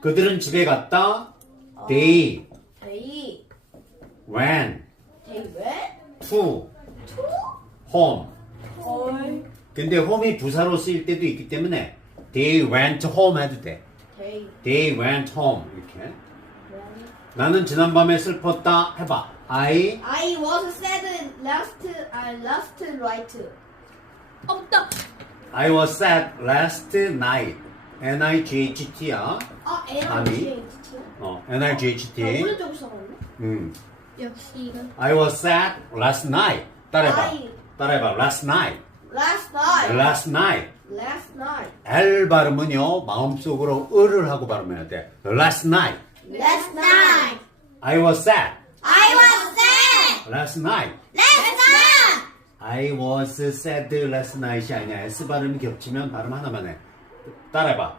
그들은 집에 갔다. They They went went to to home. home. 근데 home이 부사로 쓰일 때도 있기 때문에 they went home 해도 돼. They went home 이렇게. 나는 지난밤에 슬펐다 해봐. I was sad last night. 없다. I was sad last night. N-I-G-H-T야. NRGHT. N-I-G-H-T. 오른쪽 써봤네. 역시 이건 I was sad last night. 따라해봐. I- 따라해봐. Last night. Last night. Last night. Last night. L 발음은요, 마음속으로 을을 하고 발음해야 돼. Last night. Last night. I was sad. I was sad. Last night. Last night. I was sad last night이 아니야. S 발음이 겹치면 발음 하나만 해. 따라해봐.